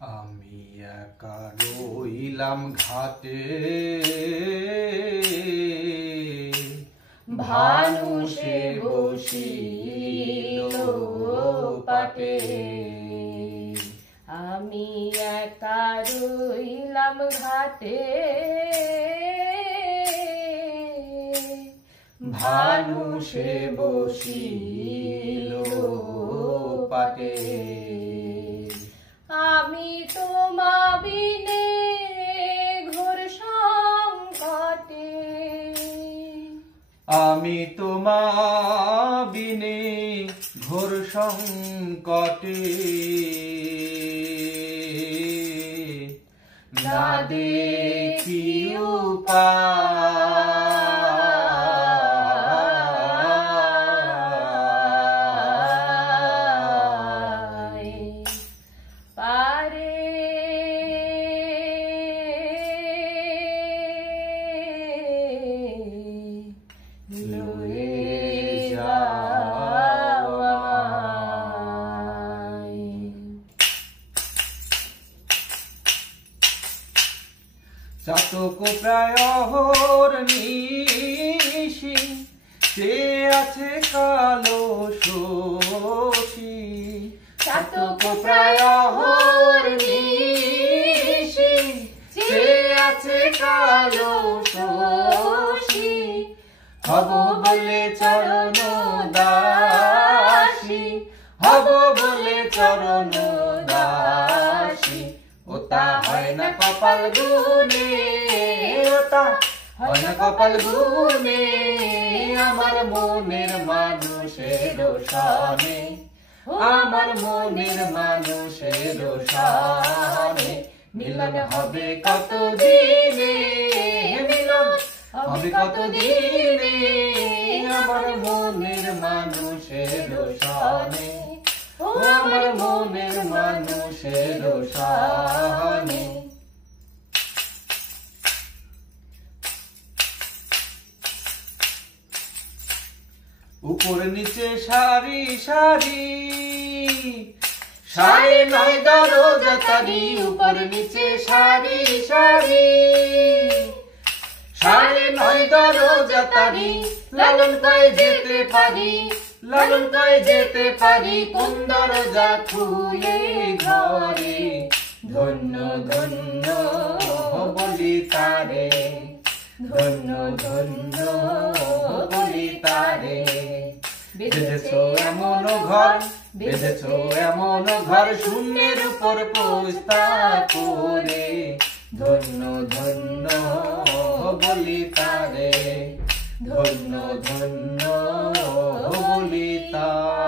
আমি একা রইলাম ঘাটে, ভানু সে বসিল পাটে। আমি একা রইলাম ঘাটে, ভানু সে বসিল পাটে। আমি তোমা বিনে ঘোর সংকটে, আমি তোমা বিনে ঘোর সংকটে। না দেখি উপায় পারে লয়ে যাও আমায়। চাতক প্রায় অহর্নিশি, সে আছে কালো শশী। চাতক প্রায় অহর্নিশি, সে আছে কালো শশী। হব বলে চরণ দাসী, হব বলে চরণ দাসী। ওটা হয় না কপাল গুনে, ওটা হয় না কপাল গুনে। আমার মনের মানুষের সনে, আমার মনের মানুষের সনে। মিলন হবে কত দিনে, মিলন হবে কত দিনে। আমার মনের মানুষের সনে, ও আমার মনের মানুষের সনে। উপর নিচে সারি সারি, সারি নয় দরজা তারি। উপর নিচে সারি সারি, সারি নয় দরজা তারি। লালন কয় যেতে পারি, লালন কয় যেতে পারি। কোন দরজা খুলে ঘরে, ধন্য ধন্য বলি তারে, ধন্য ধন্য বলি তারে। বেঁধেছো এমন ঘর, বেঁধেছো এমন ঘর, শূন্যের উপর পোস্তা করে। ধন্য ধন্য বলি তারে, ধন্য ধন্য বলি তারে।